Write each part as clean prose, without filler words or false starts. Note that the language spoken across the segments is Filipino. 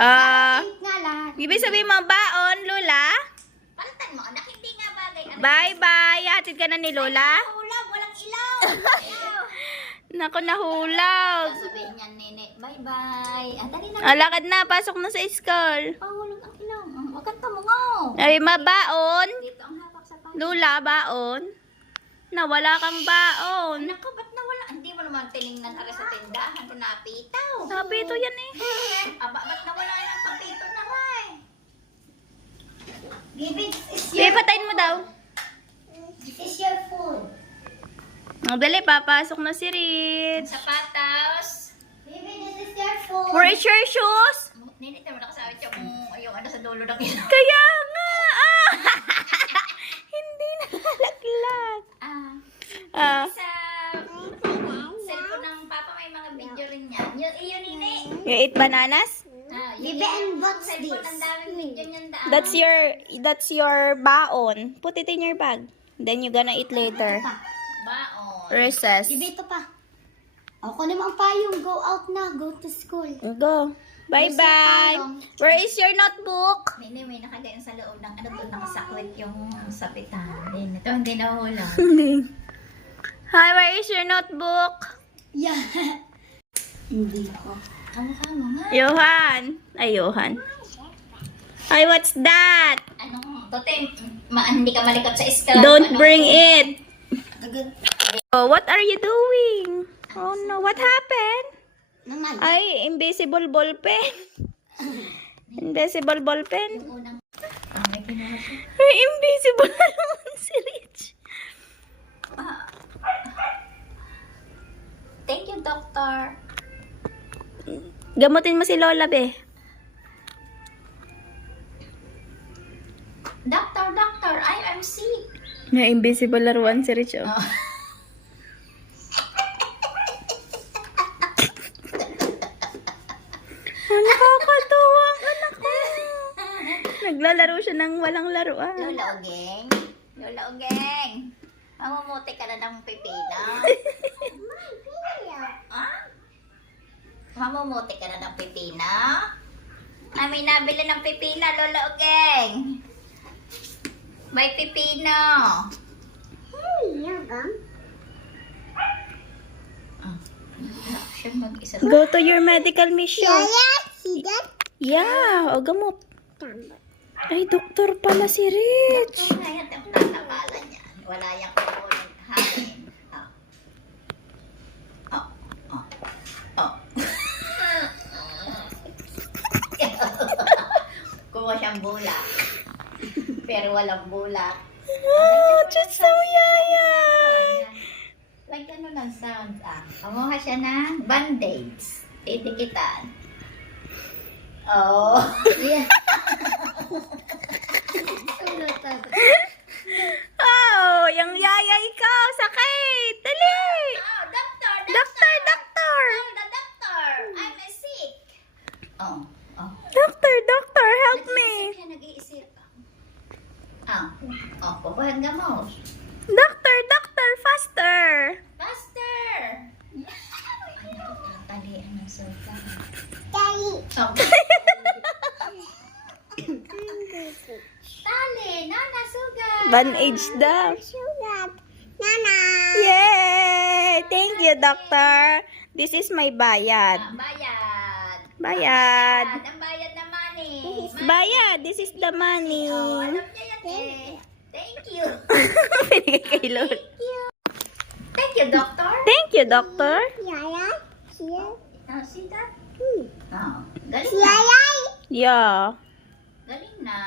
Nga lang. Ibig sabihin mo baon, Lola? Palitan mo, anak, hindi nga bagay. Anak, Bye-bye. Hatid ka na ni Lola? Hulog, walang ilaw. Naku, nahulog. Sabihin niya, nene, bye-bye. Dali na. Lakad na. Pasok na sa school. Pahulog ang ilaw. Huwag kang tumungaw. Ay, mabaon. Dito ang hapak sa paa. Lola, baon. Nawala kang baon. Naku, ba't nawala? Hindi mo naman tinignan ari sa tindahan kung napitaw. Sabi ito yan eh. Ba't nawala yung papito na ka eh? Give it, this is Sige, patayin mo daw. This is your food. Dali, papasok na si Rich. Sapatos. Baby, this is your food. Where is your shoes? Ninit naman ako sa kung yung ano sa dulo ng ilaw. Kaya nga. Hindi nakalaglag. Sa cellphone ng papa may mga video rin yan. Yun, Nini. You eat bananas? Bibi, and what's this? Ang daming video niyan daan. That's your baon. Put it in your bag. Then you gonna eat later. Baon. Recess. Bibi, ito pa. Ako naman payong. Go out na. Go to school. Go. Bye-bye. Where is your notebook? Nini, may nakagayon sa loob ng ano doon nakasakwit yung sapitan. Ito hindi nahula. Hi, where is your notebook? Yeah. Hindi ko. Kamukha mo nga. Johan. Ay, Johan. Hi, what's that? Ano? Tote, hindi ka malikot sa school. Don't bring it. Agad. Oh, what are you doing? Oh no, what happened? Naman. Ay, invisible ball pen. Invisible ball pen. Yung unang... may ginawa siya. Ay, invisible naman si Rich. Thank you, doctor. Gamutin mo si Lola, be. Doctor, I am sick. May invisible laruan si Rich, oh. Nakakatuwa ang anak ko. Naglalaro siya ng walang laruan. Lola Ogeng. Lola Ogeng. Mamumuti ka na ng pipino. Mamumuti ka na ng pipino? May nabili ng pipino, Lola Ogeng. May pipino. Siya mag-isa. Go to your medical mission. See that? Yeah, o gamot. Ay, doktor pala si Rich. Ito nga yan, ang tatakalan niya. Wala yung kukunin hangin. Kuha siyang bulak. Pero walang bulak. Just so yaya. Like ano ng sound Kumuha siya ng band-aids. Titikitan. Oh. Yeah. Oh, yung yaya ikaw, sakit. Dali. Oh, doctor. Doctor, doctor. Oh, the doctor. I'm sick. Oh. Doctor, help me. Nag-iisip yan, nag-iisip. Kukuhan ka mo. Doctor, faster. Faster! Ay, nakatalian ng sultan. Tali, nana, sugat. Bandage daw. Nana. Yay! Thank you, doctor. This is my bayad. Bayad. Bayad. Ang bayad na money. Bayad. This is the money. Oh, alam niya yan eh. Thank you. Binigay kay Lola. Thank you, doctor. Thank you, doctor. See that? Galing na. Yeah. Galing na.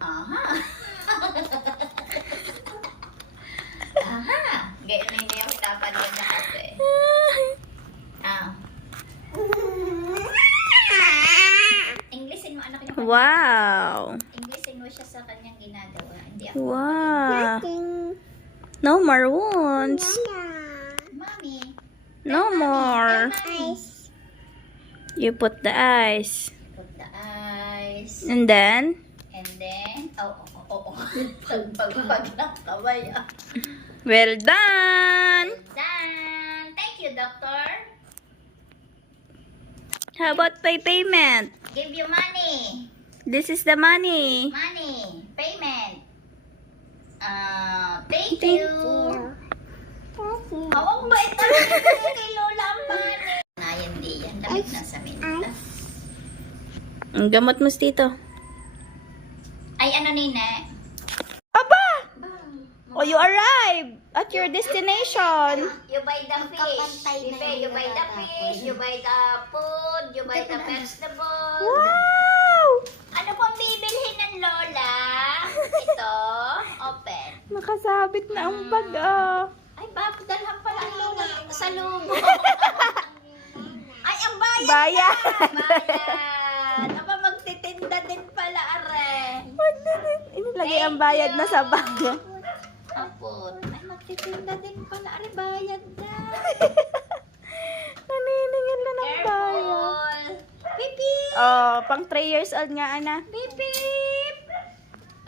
Aha. Ganyan na hindi yung pinapanood niya kasi. Englishin mo anak niya. Wow. Englishin mo siya sa kanyang ginagawa. Hindi ako. Wow. No more wounds. Mommy. No more. Ice. You put the ice. Put the ice. And then? Pag ng kamay. Well done. Done. Thank you, doctor. How about payment? Give you money. This is the money. Money. Payment. Thank Thank you. Ang bait naman ito kay Lola ang money. Nayan di yan. Damit na sa minta. Ang gamot mo dito. Ay, ano nina? Aba! Oh, you arrived at your destination. You buy the fish. You buy the fish. You buy the food. You buy the vegetables. Wow! Ano pong bibilhin ng Lola? Ito. Open. Nakasabit na ang bag, ah. Ay, bak, dalhan pala ang Lola sa lubo. Ay, ang bayad. Bayad. Bayad. Aba, magtitinda din pala, are. Inilagay ang bayad na sa bag. Apot. Ay, magtitinda din pala, are. Bayad na. Naniningil na ng bayad. Careful. Pipi. Oh, pang 3 years old nga, ana. Pipip.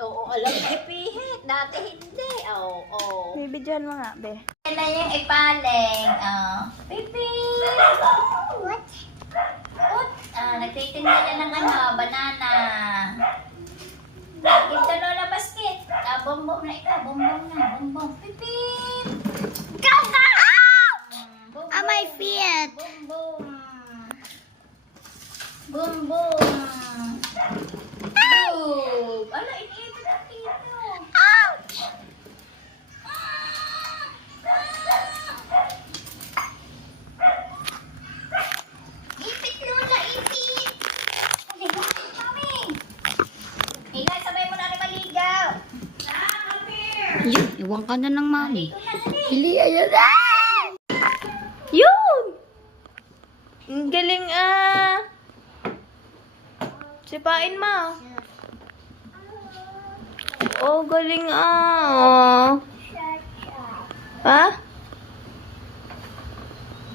Oo, alam mo, ipihit. Dati hindi. Oo. Bibidyohan mo nga, be. Yan na yung ipaling. Pipip. What? Nagtitinda na ng banana. Give the Lola basket. Bombom na ikaw. Bombom na. Bombom. Pipip. Go! Boom, Ah, my feet. Boom, boom. Boom, boom. Boom. Ala, iniipit ang tito. Ouch! Ipit, Lola, ipit. Maligaw, mami. Hilay, sabay mo na rin maligaw. Yun, iwan ka na ng mami. Ito na rin. Hili, ayun. Yun! Ang galing, ah. Sipain mo. Oh, galing, ah. Ha?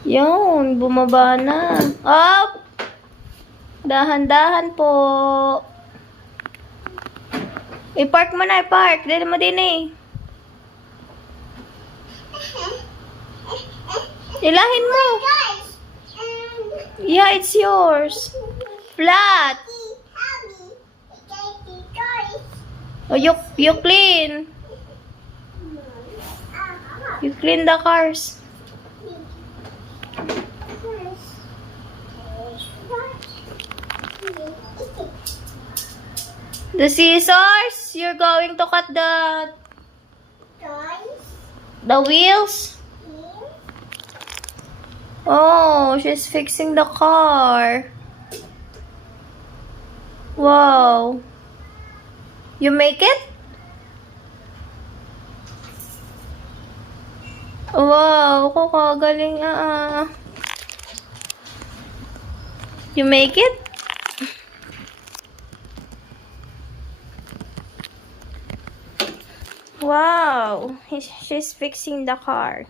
Yun, bumaba na. Up! Dahan-dahan po. I-park mo na, i-park. Dali mo din eh. Ilahin mo. Yeah, it's yours. Flat. Oh, you clean. You clean the cars. The scissors. You're going to cut the wheels. Oh, she's fixing the car. Wow. You make it? Wow, kakagaling ah. You make it? Wow, she's fixing the car.